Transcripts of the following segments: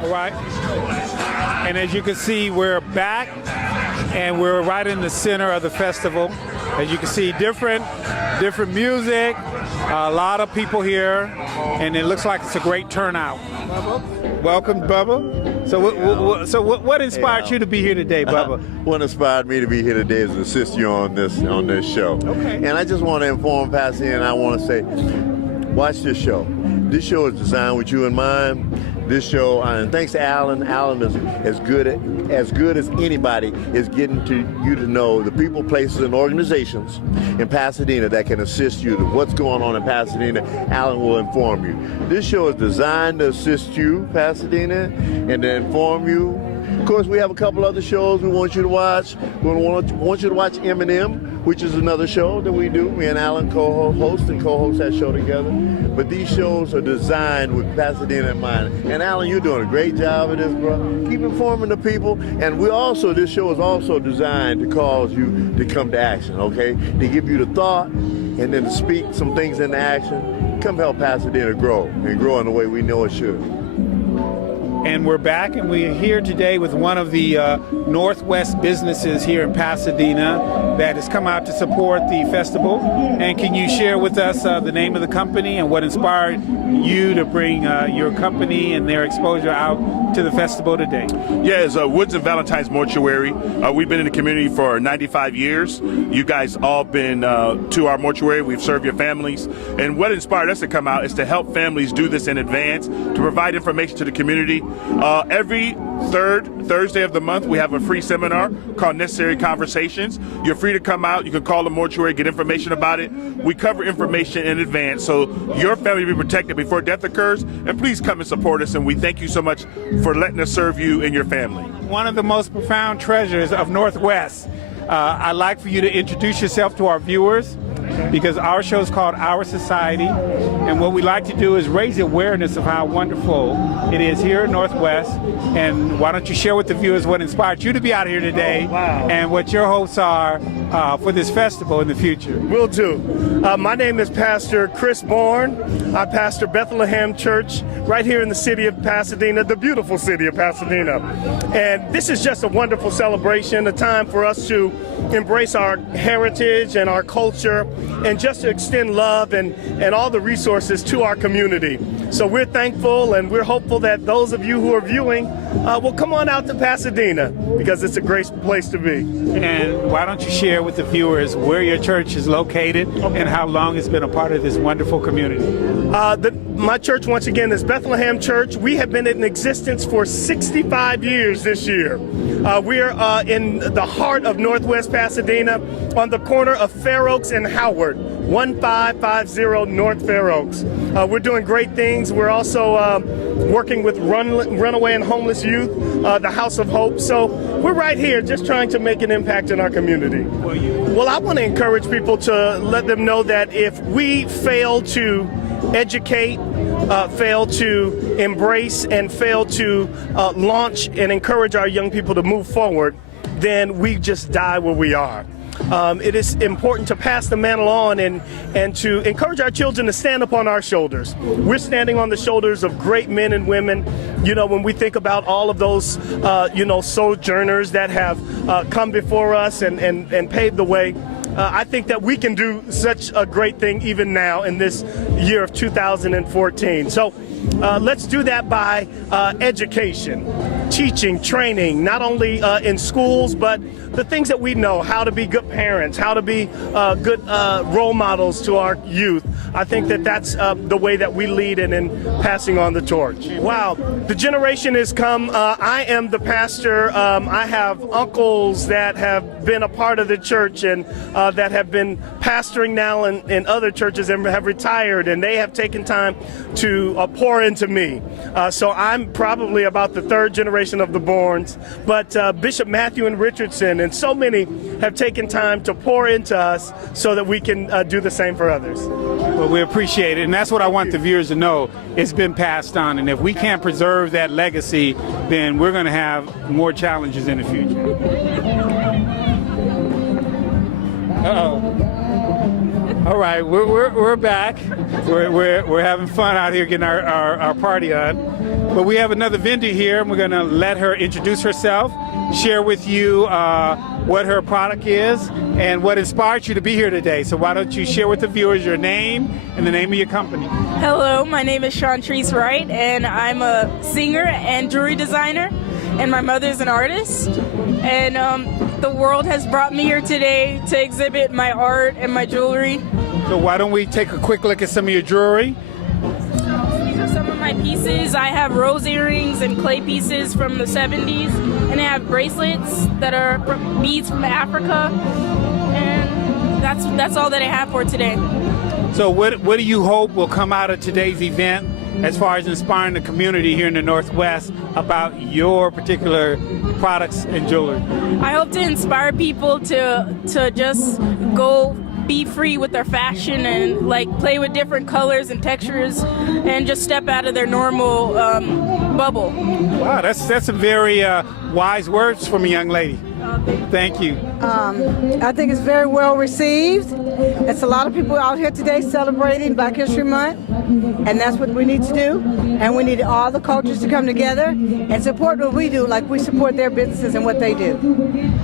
All right. And as you can see, we're back, and we're right in the center of the festival. As you can see, different music, a lot of people here, and it looks like it's a great turnout. Welcome, Bubba. So what inspired you to be here today, Bubba? What inspired me to be here today is to assist you on this show. Okay. And I just want to inform Pasadena, and I want to say, watch this show. This show is designed with you in mind. This show, and thanks to Alan. Alan is as good as anybody is getting you to know the people, places, and organizations in Pasadena that can assist you to what's going on in Pasadena. Alan will inform you. This show is designed to assist you, Pasadena, and to inform you. Of course, we have a couple other shows we want you to watch. We want you to watch M&M, which is another show that we do. Me and Alan co-host that show together. But these shows are designed with Pasadena in mind. And Alan, you're doing a great job of this, bro. Keep informing the people. And this show is also designed to cause you to come to action, okay? To give you the thought and then to speak some things into action. Come help Pasadena grow and grow in the way we know it should. And we're back, and we're here today with one of the Northwest businesses here in Pasadena that has come out to support the festival. And can you share with us the name of the company and what inspired you to bring your company and their exposure out to the festival today? Yeah, it's Woods and Valentine's Mortuary. We've been in the community for 95 years. You guys all been to our mortuary. We've served your families. And what inspired us to come out is to help families do this in advance, to provide information to the community. Every third Thursday of the month, we have a free seminar called Necessary Conversations. You're free to come out. You can call the mortuary, get information about it. We cover information in advance so your family will be protected before death occurs. And please come and support us. And we thank you so much for letting us serve you and your family. One of the most profound treasures of Northwest. I'd like for you to introduce yourself to our viewers, because our show is called Our Society, and what we like to do is raise awareness of how wonderful it is here in Northwest. And why don't you share with the viewers what inspired you to be out here today, and what your hopes are for this festival in the future? Will do. My name is Pastor Chris Bourne. I pastor Bethlehem Church right here in the city of Pasadena, the beautiful city of Pasadena. And this is just a wonderful celebration, a time for us to embrace our heritage and our culture, and just to extend love and all the resources to our community. So we're thankful, and we're hopeful that those of you who are viewing will come on out to Pasadena, because it's a great place to be. And why don't you share with the viewers where your church is located and how long it's been a part of this wonderful community? My church, once again, is Bethlehem Church. We have been in existence for 65 years this year. We're in the heart of Northwest Pasadena, on the corner of Fair Oaks and Howard, 1550 North Fair Oaks. We're doing great things. We're also working with runaway and homeless youth, the House of Hope. So we're right here just trying to make an impact in our community. Well, I want to encourage people to let them know that if we fail to educate, fail to embrace, and fail to launch and encourage our young people to move forward, then we just die where we are. It is important to pass the mantle on and to encourage our children to stand upon our shoulders. We're standing on the shoulders of great men and women. You know, when we think about all of those, sojourners that have come before us and paved the way, I think that we can do such a great thing even now in this year of 2014. So let's do that by education, teaching, training, not only in schools, but the things that we know, how to be good parents, how to be good role models to our youth. I think that that's the way that we lead in passing on the torch. Wow, the generation has come. I am the pastor. I have uncles that have been a part of the church and that have been pastoring now in other churches and have retired, and they have taken time to pour into me. So I'm probably about the third generation of the Bournes, but Bishop Matthew and Richardson and so many have taken time to pour into us so that we can do the same for others. Well, we appreciate it, and that's what I want the viewers to know. It's been passed on, and if we can't preserve that legacy, then we're going to have more challenges in the future. All right, we're back. We're having fun out here getting our party on. But we have another vendor here, and we're going to let her introduce herself, share with you what her product is, and what inspired you to be here today. So why don't you share with the viewers your name and the name of your company. Hello, my name is Chantrice Wright, and I'm a singer and jewelry designer, and my mother's an artist. And the world has brought me here today to exhibit my art and my jewelry. So why don't we take a quick look at some of your jewelry? These are some of my pieces. I have rose earrings and clay pieces from the 70s, and I have bracelets that are beads from Africa, and that's all that I have for today. So what do you hope will come out of today's event as far as inspiring the community here in the Northwest about your particular products and jewelry? I hope to inspire people to just go be free with their fashion and like play with different colors and textures and just step out of their normal bubble. Wow, that's some very wise words from a young lady. Thank you. I think it's very well received. It's a lot of people out here today celebrating Black History Month, and that's what we need to do. And we need all the cultures to come together and support what we do, like we support their businesses and what they do.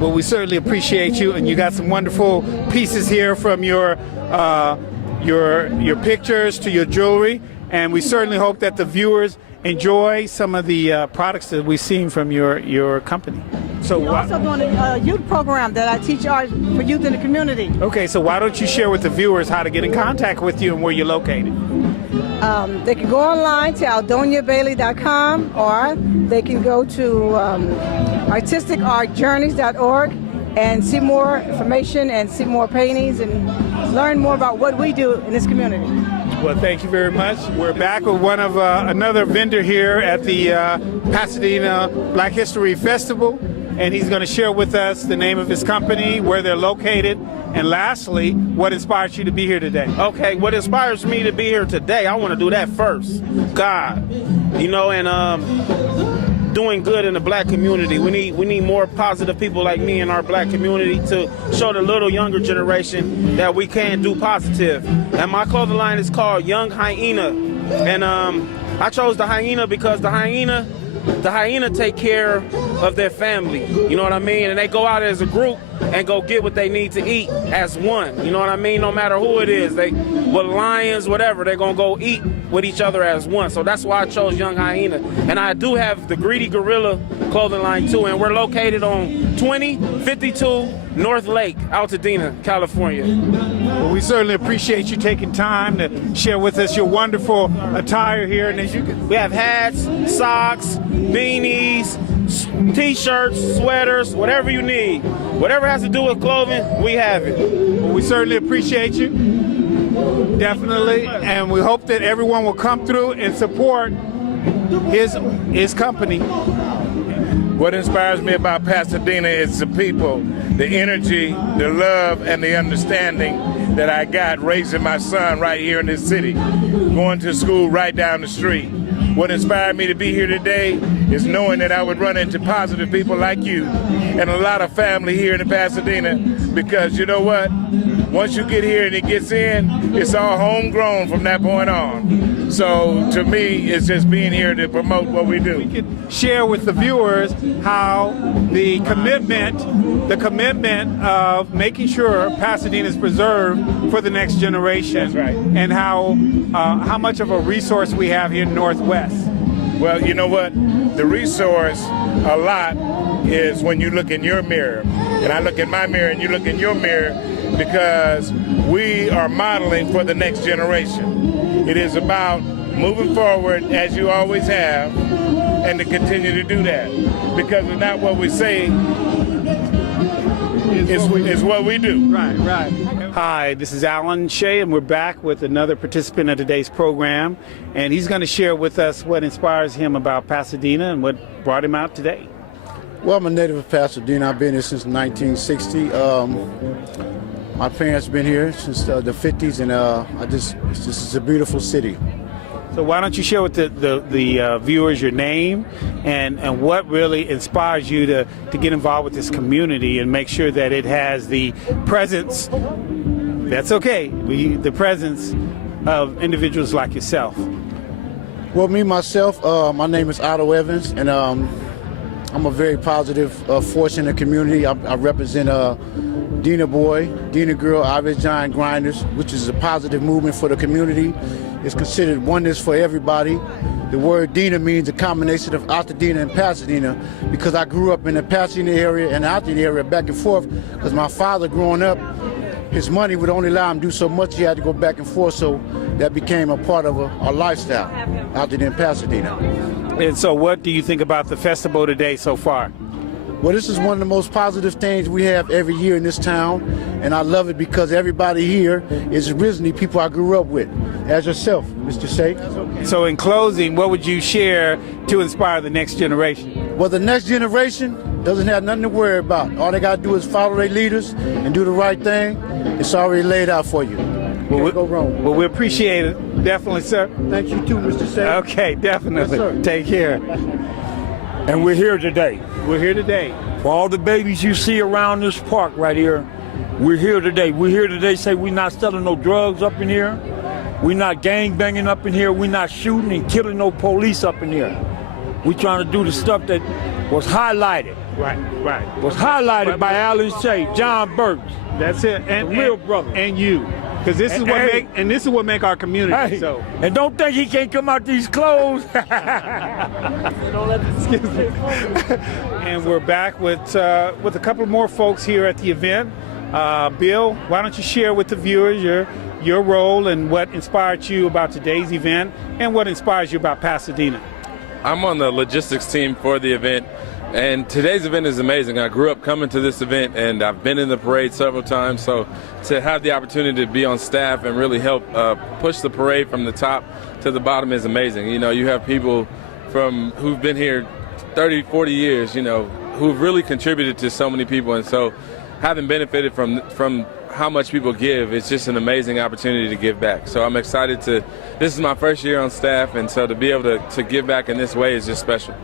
Well, we certainly appreciate you, and you got some wonderful pieces here from your pictures to your jewelry, and we certainly hope that the viewers enjoy some of the products that we've seen from your company. So We're also doing a youth program that I teach art for youth in the community. Okay, so why don't you share with the viewers how to get in contact with you and where you're located? They can go online to aldoniabailey.com, or they can go to artisticartjourneys.org and see more information and see more paintings and learn more about what we do in this community. Well, thank you very much. We're back with one of another vendor here at the Pasadena Black History Festival, and he's going to share with us the name of his company, where they're located, and lastly, what inspires you to be here today. Okay, what inspires me to be here today, I want to do that first. God, you know, and doing good in the black community. We need more positive people like me in our black community to show the little younger generation that we can do positive. And my clothing line is called Young Hyena. And I chose the hyena because the hyena take care of their family. You know what I mean? And they go out as a group and go get what they need to eat as one. You know what I mean? No matter who it is, with lions, whatever, they're gonna go eat with each other as one. So that's why I chose Young Hyena. And I do have the Greedy Gorilla clothing line too, and we're located on 2052 North Lake, Altadena, California. Well, we certainly appreciate you taking time to share with us your wonderful attire here. And as you can, we have hats, socks, beanies, t-shirts, sweaters, whatever you need. Whatever has to do with clothing, we have it. Well, we certainly appreciate you. Definitely. And we hope that everyone will come through and support his company. What inspires me about Pasadena is the people, the energy, the love, and the understanding that I got raising my son right here in this city, going to school right down the street. What inspired me to be here today is knowing that I would run into positive people like you and a lot of family here in Pasadena, because you know what? Once you get here and it gets in, it's all homegrown from that point on. So to me, it's just being here to promote what we do. We could share with the viewers how the commitment of making sure Pasadena is preserved for the next generation. That's right. And how much of a resource we have here in Northwest. Well, you know what? The resource a lot is when you look in your mirror. And I look in my mirror and you look in your mirror, because we are modeling for the next generation. It is about moving forward as you always have, and to continue to do that. Because it's not what we say, it's what we do. Right. Hi, this is Alan Shay, and we're back with another participant of today's program. And he's going to share with us what inspires him about Pasadena and what brought him out today. Well, I'm a native of Pasadena. I've been here since 1960. My parents have been here since the 50s, and this is a beautiful city. So why don't you share with the viewers your name and what really inspires you to get involved with this community and make sure that it has the presence, the presence of individuals like yourself. Well, me, myself, my name is Otto Evans, and I'm a very positive force in the community. I represent Dina Boy, Dina Girl, Irish Giant Grinders, which is a positive movement for the community. It's considered oneness for everybody. The word Dina means a combination of Pasadena and Pasadena, because I grew up in the Pasadena area and out in the area back and forth, because my father growing up, his money would only allow him to do so much. He had to go back and forth, so that became a part of our lifestyle out there in Pasadena. And so what do you think about the festival today so far? Well, this is one of the most positive things we have every year in this town, and I love it because everybody here is originally people I grew up with, as yourself, Mr. Shay. So in closing, what would you share to inspire the next generation? Well, the next generation doesn't have nothing to worry about. All they got to do is follow their leaders and do the right thing. It's already laid out for you. Can't go wrong. Well, we appreciate it. Definitely, sir. Thank you too, Mr. Shay. Okay, definitely. Yes, sir. Take care. And we're here today. We're here today. For all the babies you see around this park right here, we're here today. We're here today say we're not selling no drugs up in here. We're not gang banging up in here. We're not shooting and killing no police up in here. We're trying to do the stuff that was highlighted. Right. Was highlighted by Alan Shay, John Burks. That's it. And the real brother. And you. Because this is what make our community. Hey, so. And don't think he can't come out these clothes. Excuse me. And we're back with a couple more folks here at the event. Bill, why don't you share with the viewers your role and what inspired you about today's event and what inspires you about Pasadena? I'm on the logistics team for the event, and today's event is amazing. I grew up coming to this event, and I've been in the parade several times, so to have the opportunity to be on staff and really help push the parade from the top to the bottom is amazing. You know, you have people who've been here 30, 40 years, you know, who've really contributed to so many people, and so having benefited from how much people give, it's just an amazing opportunity to give back. So I'm excited this is my first year on staff, and so to be able to give back in this way is just special.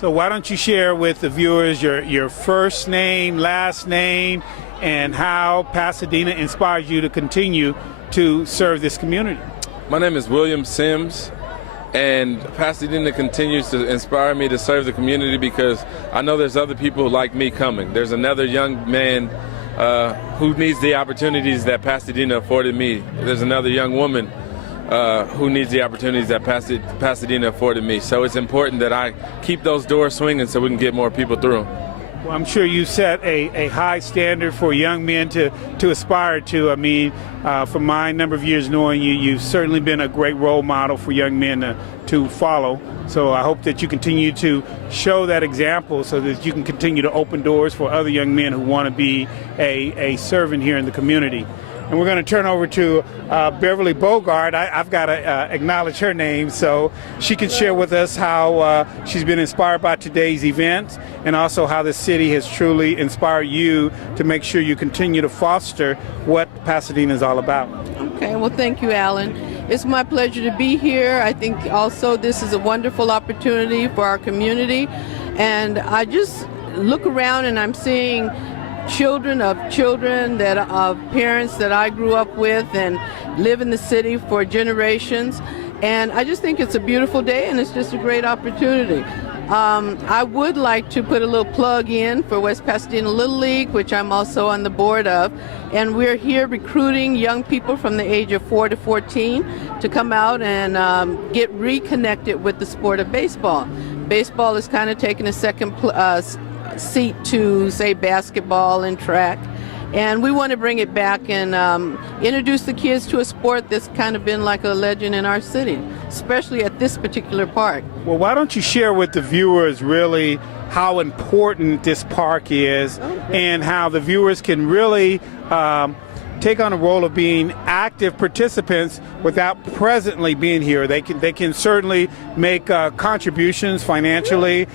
So why don't you share with the viewers your first name, last name, and how Pasadena inspires you to continue to serve this community? My name is William Sims, and Pasadena continues to inspire me to serve the community because I know there's other people like me coming. There's another young man who needs the opportunities that Pasadena afforded me. There's another young woman who needs the opportunities that Pasadena afforded me. So it's important that I keep those doors swinging so we can get more people through. Well, I'm sure you set a high standard for young men to aspire to. I mean, from my number of years knowing you, you've certainly been a great role model for young men to follow. So I hope that you continue to show that example so that you can continue to open doors for other young men who want to be a servant here in the community. And we're going to turn over to Beverly Bogart. I've got to acknowledge her name so she can share with us how she's been inspired by today's event and also how the city has truly inspired you to make sure you continue to foster what Pasadena is all about. Okay, well, thank you, Alan. It's my pleasure to be here. I think also this is a wonderful opportunity for our community. And I just look around and I'm seeing children of parents that I grew up with and live in the city for generations. And I just think it's a beautiful day and it's just a great opportunity. I would like to put a little plug in for West Pasadena Little League, which I'm also on the board of. And we're here recruiting young people from the age of 4 to 14 to come out and get reconnected with the sport of baseball. Baseball is kind of taking a second seat to, say, basketball and track. And we want to bring it back and introduce the kids to a sport that's kind of been like a legend in our city, especially at this particular park. Well, why don't you share with the viewers really how important this park is and how the viewers can really take on a role of being active participants without presently being here. They can certainly make contributions financially.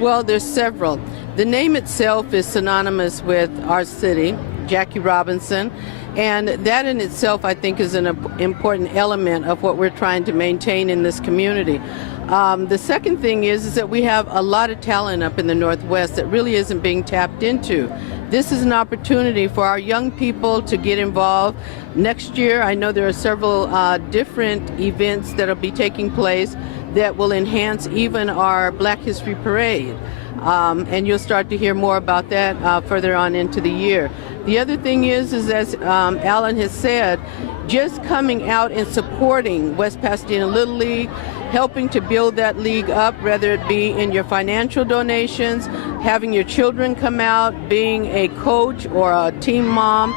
Well, there's several. The name itself is synonymous with our city, Jackie Robinson, and that in itself I think is an important element of what we're trying to maintain in this community. The second thing is that we have a lot of talent up in the Northwest that really isn't being tapped into. This is an opportunity for our young people to get involved. Next year, I know there are several different events that will be taking place. that will enhance even our Black History Parade. And you'll start to hear more about that further on into the year. The other thing is as Alan has said, just coming out and supporting West Pasadena Little League, helping to build that league up, whether it be in your financial donations, having your children come out, being a coach or a team mom,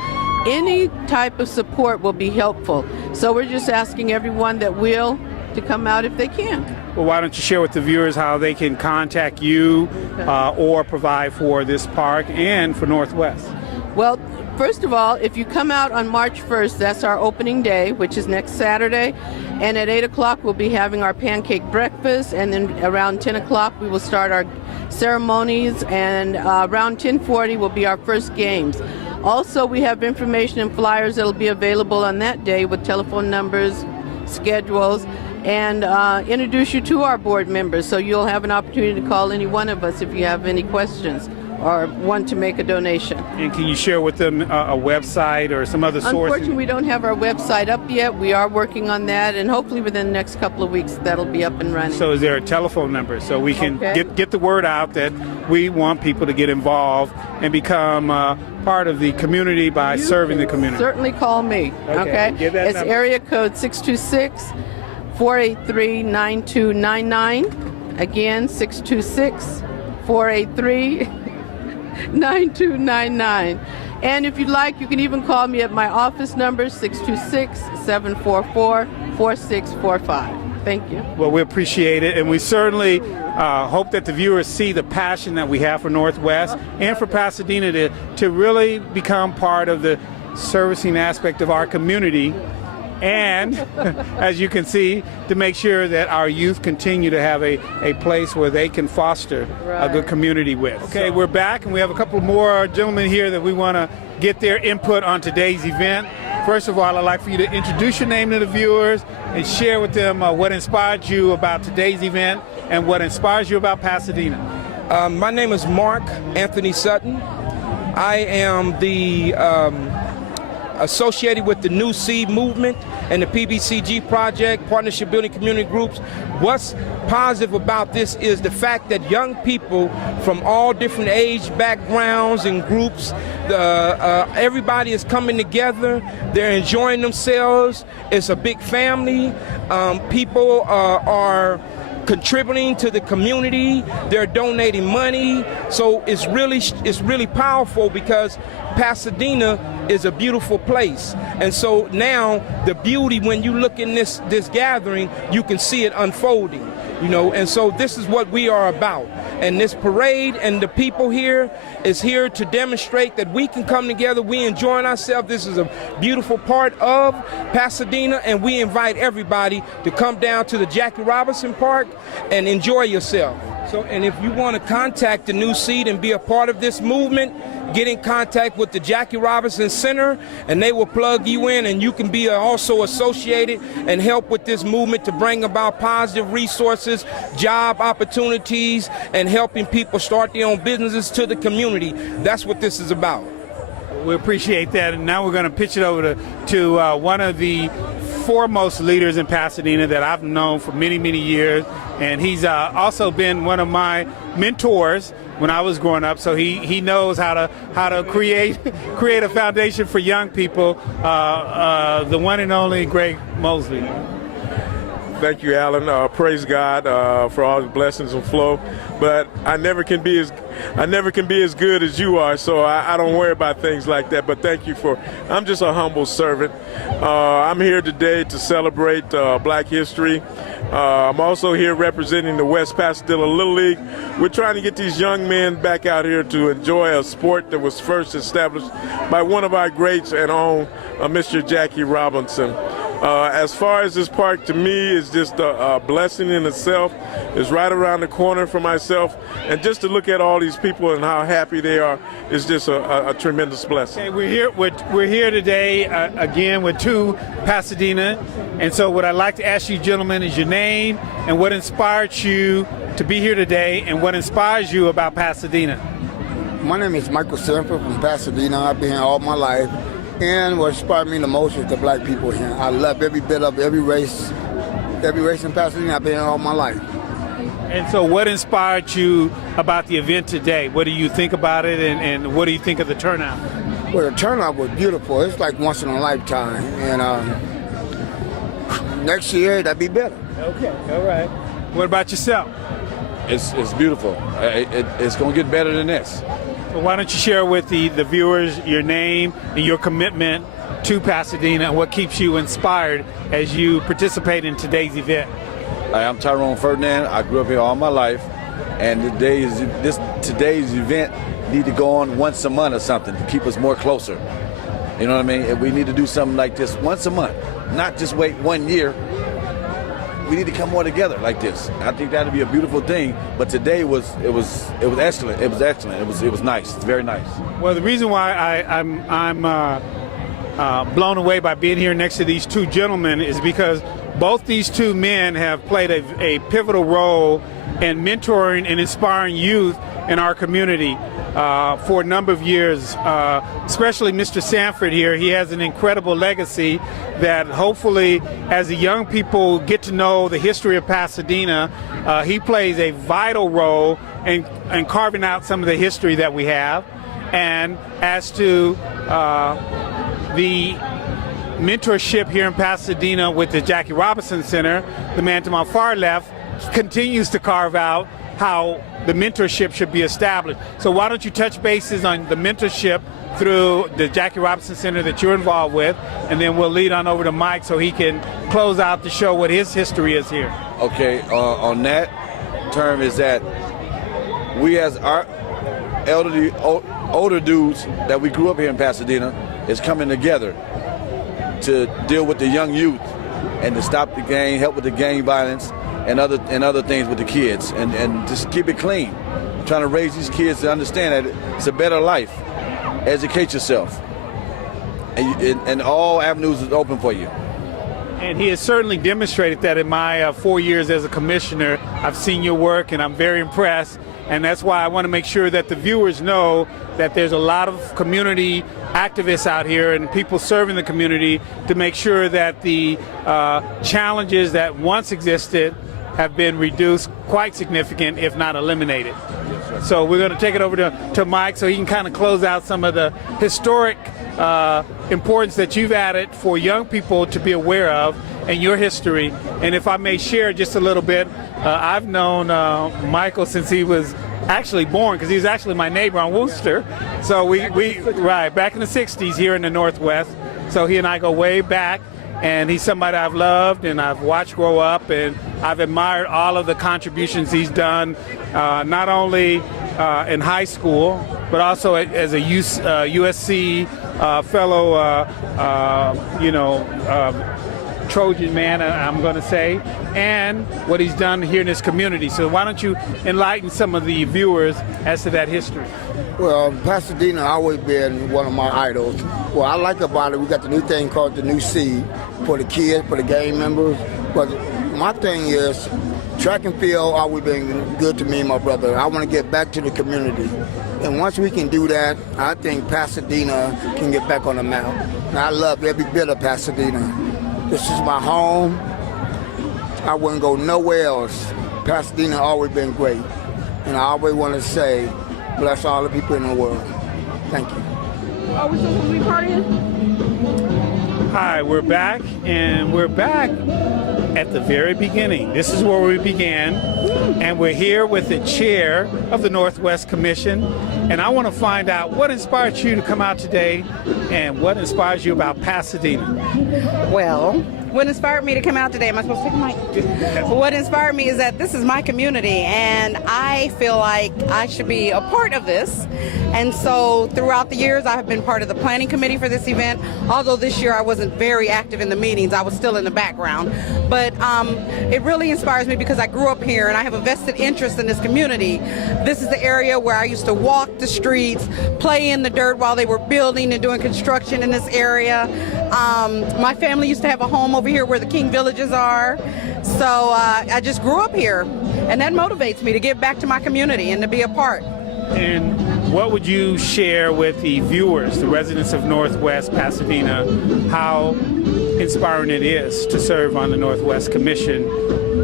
any type of support will be helpful. So we're just asking everyone that will to come out if they can. Well, why don't you share with the viewers how they can contact you or provide for this park and for Northwest? Well, first of all, if you come out on March 1st, that's our opening day, which is next Saturday. And at 8 o'clock, we'll be having our pancake breakfast. And then around 10 o'clock, we will start our ceremonies. And around 10:40 will be our first games. Also, we have information and flyers that will be available on that day with telephone numbers, schedules, and introduce you to our board members. So you'll have an opportunity to call any one of us if you have any questions or want to make a donation. And can you share with them a website or some other source? Unfortunately, we don't have our website up yet. We are working on that, and hopefully within the next couple of weeks that'll be up and running. So is there a telephone number so we can get the word out that we want people to get involved and become part of the community by serving the community? Certainly call me, okay? Give that it's number. Area code 626-483-9299. Again, 626-483-9299. And if you'd like, you can even call me at my office number, 626-744-4645. Thank you. Well, we appreciate it, and we certainly hope that the viewers see the passion that we have for Northwest and for Pasadena to really become part of the servicing aspect of our community. And as you can see, to make sure that our youth continue to have a place where they can foster a good community with. Okay, we're back, and we have a couple more gentlemen here that we want to get their input on today's event. First of all, I'd like for you to introduce your name to the viewers and share with them what inspired you about today's event and what inspires you about Pasadena. My name is Marc Anthony Sutton. I am the associated with the New Seed Movement and the PBCG Project, Partnership Building Community Groups. What's positive about this is the fact that young people from all different age backgrounds and groups, everybody is coming together. They're enjoying themselves. It's a big family. People are contributing to the community. They're donating money. So it's really powerful because Pasadena is a beautiful place. And so now the beauty, when you look in this gathering, you can see it unfolding, and so this is what we are about. And this parade and the people here is here to demonstrate that we can come together. We enjoying ourselves. This is a beautiful part of Pasadena, and we invite everybody to come down to the Jackie Robinson Park and enjoy yourself. So, and if you want to contact the New Seed and be a part of this movement, get in contact with the Jackie Robinson Center, and they will plug you in, and you can be also associated and help with this movement to bring about positive resources, job opportunities, and helping people start their own businesses to the community. That's what this is about. We appreciate that, and now we're going to pitch it over to one of the foremost leaders in Pasadena that I've known for many, many years, and he's also been one of my mentors when I was growing up, so he knows how to create a foundation for young people. The one and only Greg Mosley. Thank you, Alan. Praise God for all the blessings and flow. But I never can be as good as you are, so I don't worry about things like that. But thank you I'm just a humble servant. I'm here today to celebrate Black history. I'm also here representing the West Pasadena Little League. We're trying to get these young men back out here to enjoy a sport that was first established by one of our greats and own, Mr. Jackie Robinson. As far as this park, to me, is just a blessing in itself. It's right around the corner for myself, and just to look at all these people and how happy they are is just a tremendous blessing. Okay, we're here today again with two Pasadena, and so what I'd like to ask you, gentlemen, is your name and what inspired you to be here today, and what inspires you about Pasadena. My name is Michael Sanford from Pasadena. I've been here all my life. And what inspired me the most is the black people here. I love every bit of every race, Every race in Pasadena, I've been here all my life. And so what inspired you about the event today? What do you think about it, and what do you think of the turnout? Well, the turnout was beautiful. It's like once in a lifetime. And next year, that'd be better. Okay, all right. What about yourself? It's beautiful. It's going to get better than this. So why don't you share with the viewers your name and your commitment to Pasadena and what keeps you inspired as you participate in today's event? Hi, I'm Tyrone Ferdinand. I grew up here all my life, and today's event need to go on once a month or something to keep us more closer. You know what I mean? And we need to do something like this once a month, not just wait 1 year. We need to come more together like this. I think that'd be a beautiful thing. But today was excellent. It was excellent. It was nice. Very nice. Well, the reason why I'm blown away by being here next to these two gentlemen is because both these two men have played a pivotal role in mentoring and inspiring youth in our community for a number of years, especially Mr. Sanford here. He has an incredible legacy that hopefully as the young people get to know the history of Pasadena, he plays a vital role in carving out some of the history that we have. And as to the mentorship here in Pasadena with the Jackie Robinson Center, the man to my far left continues to carve out how the mentorship should be established. So why don't you touch bases on the mentorship through the Jackie Robinson Center that you're involved with, and then we'll lead on over to Mike so he can close out the show what his history is here. Okay, on that term is that we as our older dudes that we grew up here in Pasadena is coming together to deal with the young youth and to stop the gang, help with the gang violence and other things with the kids, and just keep it clean. Trying to raise these kids to understand that it's a better life. Educate yourself, and all avenues is open for you. And he has certainly demonstrated that in my 4 years as a commissioner. I've seen your work and I'm very impressed, and that's why I want to make sure that the viewers know that there's a lot of community activists out here and people serving the community to make sure that the challenges that once existed have been reduced quite significant, if not eliminated. So we're going to take it over to Mike so he can kind of close out some of the historic importance that you've added for young people to be aware of in your history. And if I may share just a little bit, I've known Michael since he was actually born, because he was actually my neighbor on Wooster. So we back in the 60s here in the Northwest. So he and I go way back. And he's somebody I've loved and I've watched grow up, and I've admired all of the contributions he's done, not only in high school, but also as a USC fellow, Trojan man, I'm going to say, and what he's done here in this community. So why don't you enlighten some of the viewers as to that history? Well, Pasadena always been one of my idols. What I like about it, we got the new thing called the New Seed for the kids, for the gang members. But my thing is, track and field always been good to me and my brother. I want to get back to the community. And once we can do that, I think Pasadena can get back on the map. And I love every bit of Pasadena. This is my home. I wouldn't go nowhere else. Pasadena always been great. And I always want to say, bless all the people in the world. Thank you. Are we supposed to be partying? Hi, we're back, and we're back at the very beginning. This is where we began, and we're here with the chair of the Northwest Commission, and I want to find out what inspired you to come out today and what inspires you about Pasadena. Well, what inspired me to come out today, am I supposed to take a mic? What inspired me is that this is my community, and I feel like I should be a part of this. And so throughout the years, I have been part of the planning committee for this event. Although this year I wasn't very active in the meetings, I was still in the background. But it really inspires me because I grew up here and I have a vested interest in this community. This is the area where I used to walk the streets, play in the dirt while they were building and doing construction in this area. My family used to have a home over here where the King Villages are. So I just grew up here, and that motivates me to give back to my community and to be a part. And what would you share with the viewers, the residents of Northwest Pasadena, how inspiring it is to serve on the Northwest Commission,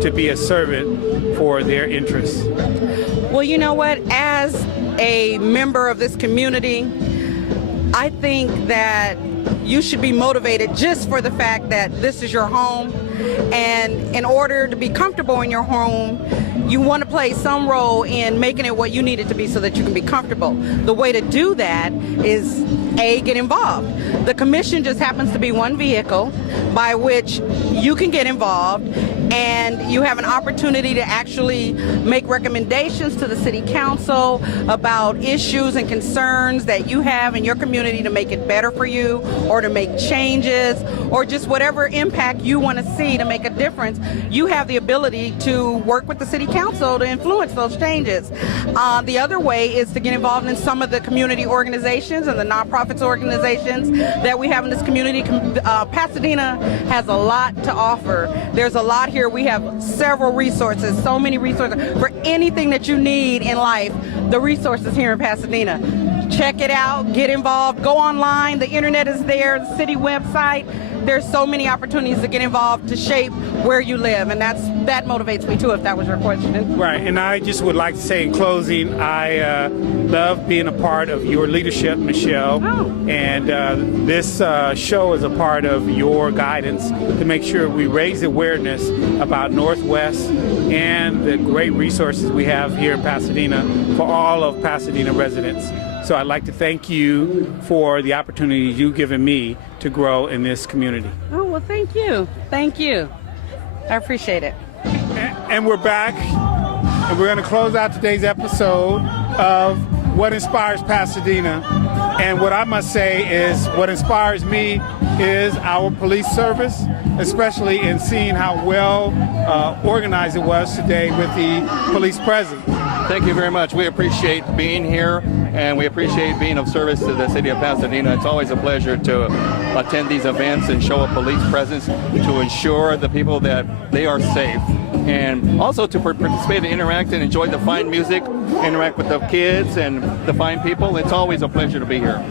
to be a servant for their interests. Well, you know what? As a member of this community, I think that you should be motivated just for the fact that this is your home. And in order to be comfortable in your home, you want to play some role in making it what you need it to be so that you can be comfortable. The way to do that is, A, get involved. The commission just happens to be one vehicle by which you can get involved, and you have an opportunity to actually make recommendations to the city council about issues and concerns that you have in your community to make it better for you, or to make changes, or just whatever impact you want to see to make a difference. You have the ability to work with the city council to influence those changes. The other way is to get involved in some of the community organizations and the nonprofits organizations that we have in this community. Pasadena has a lot to offer. There's a lot here. We have several resources, so many resources for anything that you need in life. The resources here in Pasadena. Check it out, get involved, go online. The internet is there, the city website. There's so many opportunities to get involved to shape where you live, and that motivates me too, if that was your question. Right, and I just would like to say in closing, I love being a part of your leadership, Michelle, and this show is a part of your guidance to make sure we raise awareness about Northwest and the great resources we have here in Pasadena for all of Pasadena residents. So I'd like to thank you for the opportunity you've given me to grow in this community. Oh, well, thank you. Thank you. I appreciate it. And we're back, and we're going to close out today's episode of What Inspires Pasadena. And what I must say is what inspires me is our police service, especially in seeing how well organized it was today with the police presence. Thank you very much. We appreciate being here, and we appreciate being of service to the city of Pasadena. It's always a pleasure to attend these events and show a police presence to ensure the people that they are safe, and also to participate and interact and enjoy the fine music, interact with the kids and the fine people. It's always a pleasure to be here.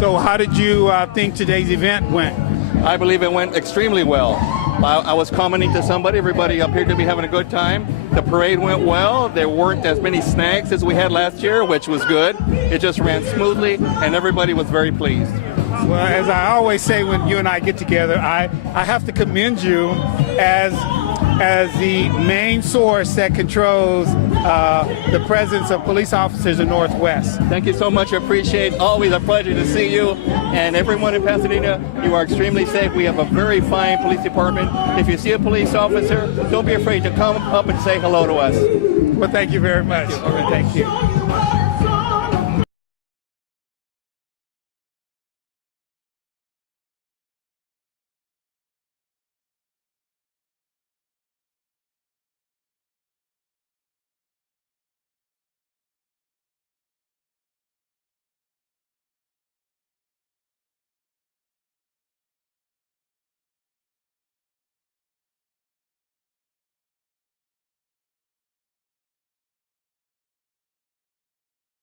So how did you think today's event went? I believe it went extremely well. I was commenting to somebody, everybody appeared to be having a good time. The parade went well. There weren't as many snags as we had last year, which was good. It just ran smoothly, and everybody was very pleased. Well, as I always say when you and I get together, I have to commend you as the main source that controls the presence of police officers in Northwest. Thank you so much. I appreciate it. Always a pleasure to see you. And everyone in Pasadena, you are extremely safe. We have a very fine police department. If you see a police officer, don't be afraid to come up and say hello to us. Well, thank you very much. Thank you.